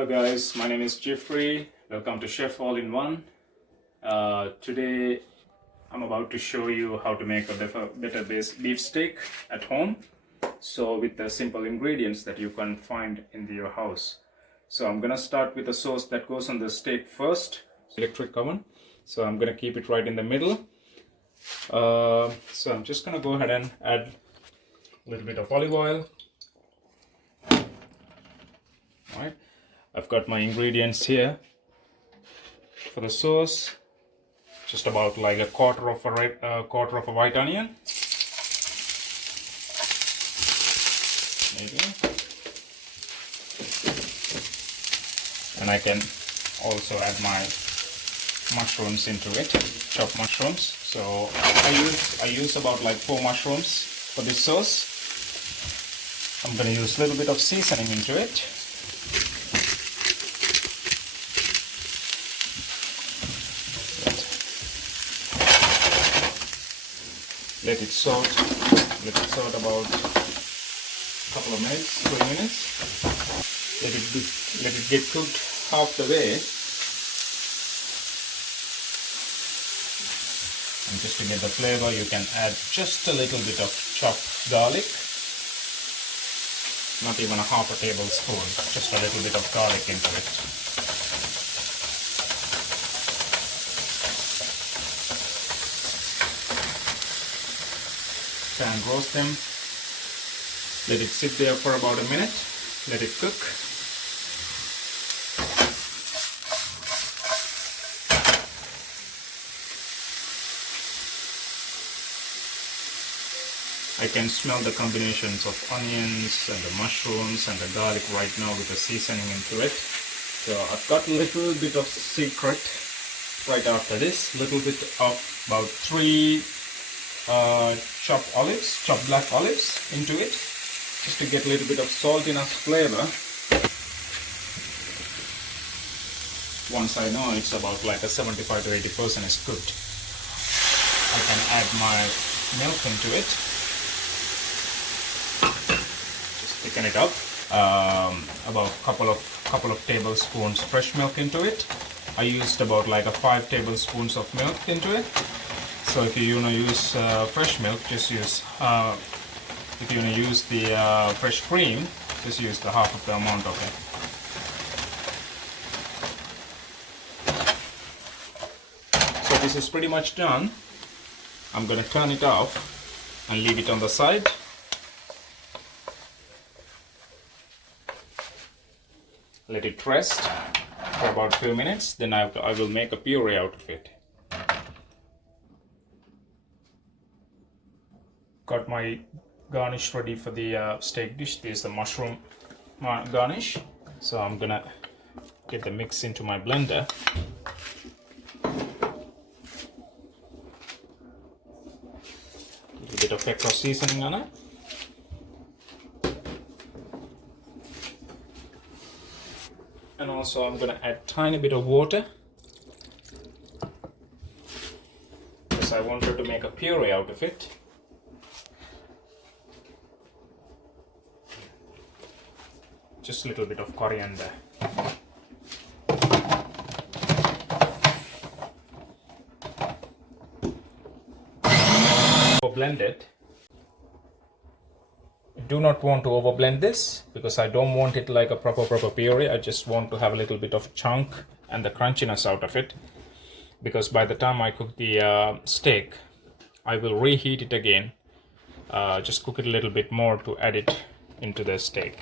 Hello guys, my name is Jeffrey. Welcome to Chef All-in-One. Today I'm about to show you how to make a better beef steak at home. So with the simple ingredients that you can find in your house. So I'm gonna start with the sauce that goes on the steak first. Electric oven. So I'm gonna keep it right in the middle. So I'm just gonna go ahead and add a little bit of olive oil. Alright, I've got my ingredients here for the sauce. Just about like a quarter of a white onion. Maybe. And I can also add my mushrooms into it, chopped mushrooms. So I use about like 4 mushrooms for this sauce. I'm going to use a little bit of seasoning into it. Let it salt about a couple of minutes, 3 minutes. Let it get cooked half the way. And just to get the flavor, you can add just a little bit of chopped garlic. Not even a half a tablespoon, just a little bit of garlic into it. And roast them. Let it sit there for about a minute. Let it cook. I can smell the combinations of onions and the mushrooms and the garlic right now with the seasoning into it. So I've got a little bit of secret right after this. Little bit of about 3 chopped black olives into it, just to get a little bit of saltiness flavor. Once I know it's about like a 75 to 80% is cooked, I can add my milk into it. Just thicken it up. About couple of tablespoons fresh milk into it. I used about like a 5 tablespoons of milk into it. So if you want to use fresh milk, just use, if you want to use the fresh cream, just use the half of the amount of it. So this is pretty much done. I'm going to turn it off and leave it on the side. Let it rest for about a few minutes, then I will make a puree out of it. Got my garnish ready for the steak dish. This is the mushroom garnish. So I'm gonna get the mix into my blender. A little bit of pepper seasoning on it. And also I'm gonna add tiny bit of water, because I wanted to make a puree out of it. Just a little bit of coriander. Blend it. Do not want to over blend this, because I don't want it like a proper puree. I just want to have a little bit of chunk and the crunchiness out of it, because by the time I cook the steak, I will reheat it again. Just cook it a little bit more to add it into the steak.